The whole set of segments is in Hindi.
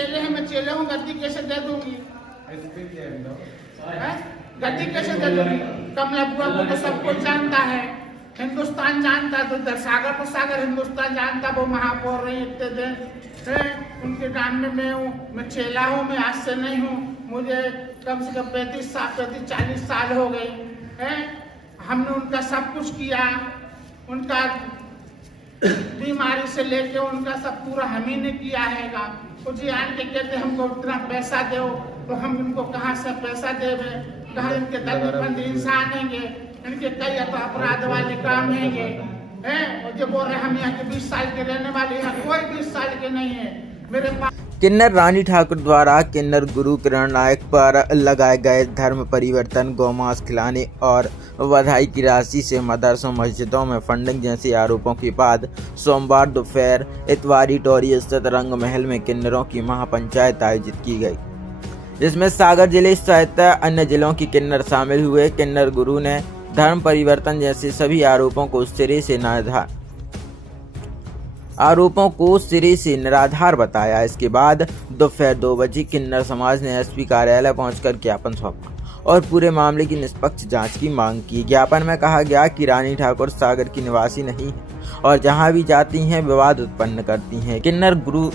चेले हैं, मैं चेले हूँ, गद्दी कैसे दे दूंगी? गद्दी कैसे दे दूंगी? कमला बुआ को तो सब कोई जानता है, हिंदुस्तान जानता है, तो सागर तो सागर हिंदुस्तान जानता। वो महापौर रही इतने दिन, उनके काम में मैं हूँ, मैं चेला हूँ, मैं आज से नहीं हूँ, मुझे कम से कम 35-40 साल हो गए हैं। हमने उनका सब कुछ किया, उनका बीमारी से लेके उनका सब पूरा हम ही ने किया हैगा। तो जी आन के कहते हमको इतना पैसा दो, तो हम इनको कहाँ से पैसा देवे? कहाँ इनके दलबंद इंसान हैंगे, इनके कई अपराध वाले काम हैंगे हैं। और जो बोल रहे हम यहाँ के 20 साल के रहने वाले, यहाँ कोई 20 साल के नहीं है मेरे पास। किन्नर रानी ठाकुर द्वारा किन्नर गुरु किरण नायक पर लगाए गए धर्म परिवर्तन, गौमांस खिलाने और बधाई की राशि से मदरसों मस्जिदों में फंडिंग जैसे आरोपों के बाद सोमवार दोपहर इतवारी टोरी स्थित रंग महल में किन्नरों की महापंचायत आयोजित की गई, जिसमें सागर जिले सहित अन्य जिलों की किन्नर शामिल हुए। किन्नर गुरु ने धर्म परिवर्तन जैसे सभी आरोपों को सिरे से निराधार बताया। इसके बाद दोपहर 2 बजे किन्नर समाज ने एसपी कार्यालय पहुंचकर ज्ञापन सौंपा और पूरे मामले की निष्पक्ष जांच की मांग की। ज्ञापन में कहा गया कि रानी ठाकुर सागर की निवासी नहीं है और जहां भी जाती हैं विवाद उत्पन्न करती हैं। किन्नर गुरु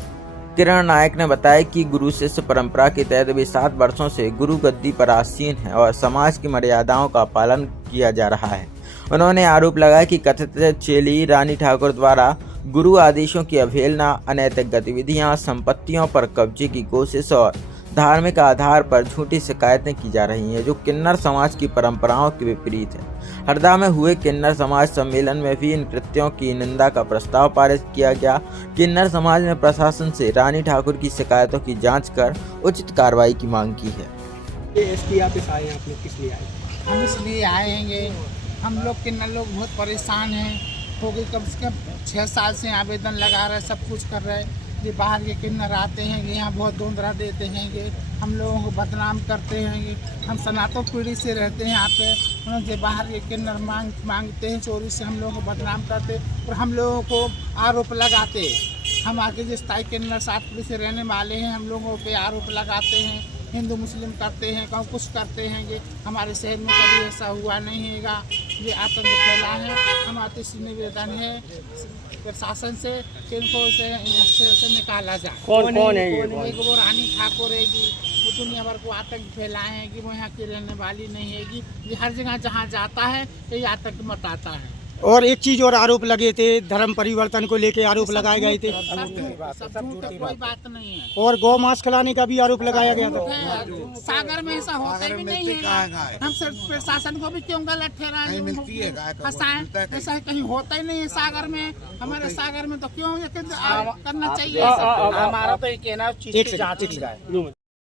किरण नायक ने बताया कि गुरु शिष्य परंपरा के तहत वे 7 वर्षों से गुरु गद्दी पर आसीन है और समाज की मर्यादाओं का पालन किया जा रहा है। उन्होंने आरोप लगाया कि कथित चेली रानी ठाकुर द्वारा गुरु आदेशों की अवहेलना, अनैतिक गतिविधियां, संपत्तियों पर कब्जे की कोशिश और धार्मिक आधार पर झूठी शिकायतें की जा रही हैं, जो किन्नर समाज की परंपराओं के विपरीत है। हरदा में हुए किन्नर समाज सम्मेलन में भी इन कृत्यों की निंदा का प्रस्ताव पारित किया गया। किन्नर समाज ने प्रशासन से रानी ठाकुर की शिकायतों की जांच कर उचित कार्रवाई की मांग की है। एसपी ऑफिस आए हैं, आप लोग किस लिए आए? हम इसलिए आएंगे, हम लोग किन्नर लोग बहुत परेशान हैं, हो गए कम से कम 6 साल से आवेदन लगा रहे, सब कुछ कर रहे हैं। ये बाहर के किन्नर आते हैं, यहाँ बहुत धुंधला देते हैं, ये हम लोगों को बदनाम करते हैं। ये हम सनातन पीढ़ी से रहते हैं यहाँ पे, उन्होंने बाहर के किन्नर मांगते हैं, चोरी से हम लोगों को बदनाम करते और हम लोगों को आरोप लगाते। हम आगे जिस टाइप किन्नर 7 पीढ़ी से रहने वाले हैं, हम लोगों पे आरोप लगाते हैं, हिंदू मुस्लिम करते हैं, कहूँ कुछ करते हैं। ये हमारे शहर में कभी ऐसा हुआ नहीं हैगा, ये आतंक फैला है। हमारे से निवेदन है प्रशासन से कि इनको से निकाला जाए। कौन है ये? वो रानी ठाकुर हैगी, वो दुनिया भर को आतंक फैलाए हैं कि वो यहाँ की रहने वाली नहीं हैगी। ये हर जगह जहाँ जाता है ये आतंक मचाता है। और एक चीज और आरोप लगे थे, धर्म परिवर्तन को लेके आरोप लगाए गए थे, कोई बात नहीं है। और गौ मांस खिलाने का भी आरोप लगाया गया था। सागर में ऐसा होता ही नहीं है। हम प्रशासन को भी क्यों गलत ठहराएं? ऐसा कहीं होता ही नहीं है सागर में। हमारे सागर में तो क्यों करना चाहिए? हमारा तो ये कहना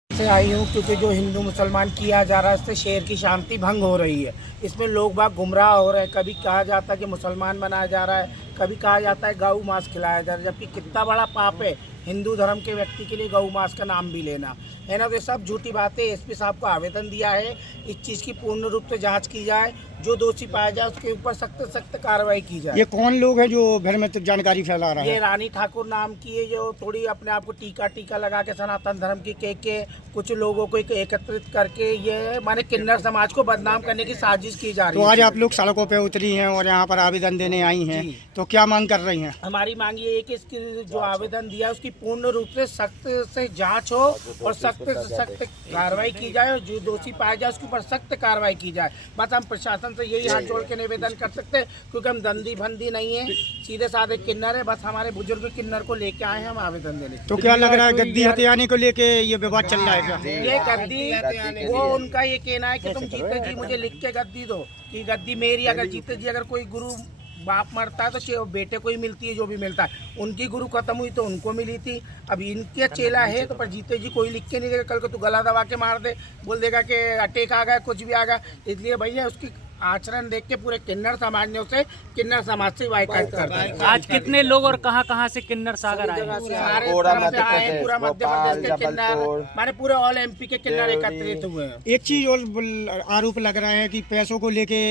से आई हूँ, क्योंकि जो हिंदू मुसलमान किया जा रहा है इससे शहर की शांति भंग हो रही है। इसमें लोग बाग गुमराह हो रहे हैं। कभी कहा जाता है कि मुसलमान बनाया जा रहा है, कभी कहा जाता है गौ मांस खिलाया जा रहा है, जबकि कितना बड़ा पाप है हिंदू धर्म के व्यक्ति के लिए गौ मांस का नाम भी लेना, है ना। तो सब झूठी बातें। एसपी साहब को आवेदन दिया है, इस चीज़ की पूर्ण रूप से जांच की जाए, जो दोषी पाया जाए उसके ऊपर सख्त कार्रवाई की जाए। ये कौन लोग हैं जो भर में जानकारी फैला रहा है? ये रानी ठाकुर नाम की है, जो थोड़ी अपने आप को टीका लगा के सनातन धर्म की के कुछ लोगों को एकत्रित करके ये माने किन्नर समाज को बदनाम करने की साजिश की जा रही है। तो आज आप लोग सड़कों पे उतरी हैं और यहाँ पर आवेदन देने आई हैं, तो क्या मांग कर रही हैं? हमारी मांग ये है कि इसकी जो आवेदन दिया उसकी पूर्ण रूप से सख्त से जांच हो और सख्त से सख्त कार्रवाई की जाए, और जो दोषी पाया जाए उसके ऊपर सख्त कार्रवाई की जाए। बस हम प्रशासन से यही हाथ जोड़ के निवेदन कर सकते हैं, क्योंकि हम दंदी भंदी नहीं है, सीधे साधे किन्नर है। बस हमारे बुजुर्ग किन्नर को लेके आए हैं हम आवेदन देने। तो क्या लग रहा है गद्दी हथियाने को लेके ये विवाद चल रहा है क्या? ये गद्दी वो उनका ये कहना है कि तुम जीते जी मुझे लिख के गद्दी दो, कि गद्दी मेरी। अगर जीते जी अगर कोई गुरु बाप मरता है तो बेटे को ही मिलती है, जो भी मिलता है। उनकी गुरु खत्म हुई तो उनको मिली थी, अब इनके चेला है तो पर जीते जी कोई लिख के नहीं देगा। कल को तू गला दबा के मार दे, बोल देगा कि अटैक आ गया, कुछ भी आ गया। इसलिए भैया उसकी आचरण देख के पूरे किन्नर समाज ने उसे किन्नर समाज से बाइकाट कर दिया। आज कितने लोग और कहाँ से किन्नर सागर आए? पूरा मध्य प्रदेश के किन्नर, माने पूरे ऑल एमपी के किन्नर एकत्रित हुए हैं। एक चीज और आरोप लग रहा है कि पैसों को लेके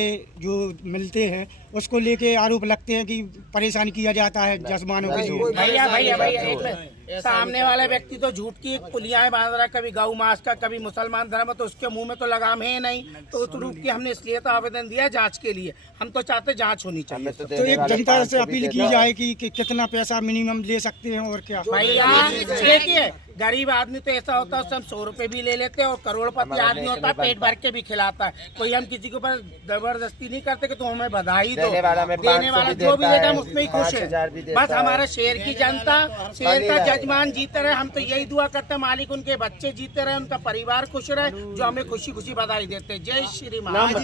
जो मिलते हैं उसको लेके आरोप लगते हैं कि परेशान किया जाता है जजमानों के। भैया सामने वाला व्यक्ति तो झूठ की एक पुलियाएं बांध रहा है, कभी गौ मास का, कभी मुसलमान धर्म है, तो उसके मुंह में तो लगाम है नहीं। तो उस रूप की हमने इसलिए तो आवेदन दिया जांच के लिए। हम तो चाहते जांच होनी चाहिए। तो एक जनता से अपील की जाए कि कितना पैसा मिनिमम ले सकते हैं और क्या। भैया देखिए, गरीब आदमी तो ऐसा होता है, हम 100 रुपए भी ले लेते हैं, और करोड़पति आदमी होता है पेट भर के भी खिलाता है। कोई हम किसी के ऊपर जबरदस्ती नहीं करते कि तुम हमें बधाई दो, देने वाला जो भी देगा हम उसमें ही खुश है। बस हमारा शहर की जनता, शहर का जजमान जीते रहे। हम तो यही दुआ करते हैं मालिक उनके बच्चे जीते रहे, उनका परिवार खुश रहे, जो हमें खुशी खुशी बधाई देते हैं। जय श्री महाराज।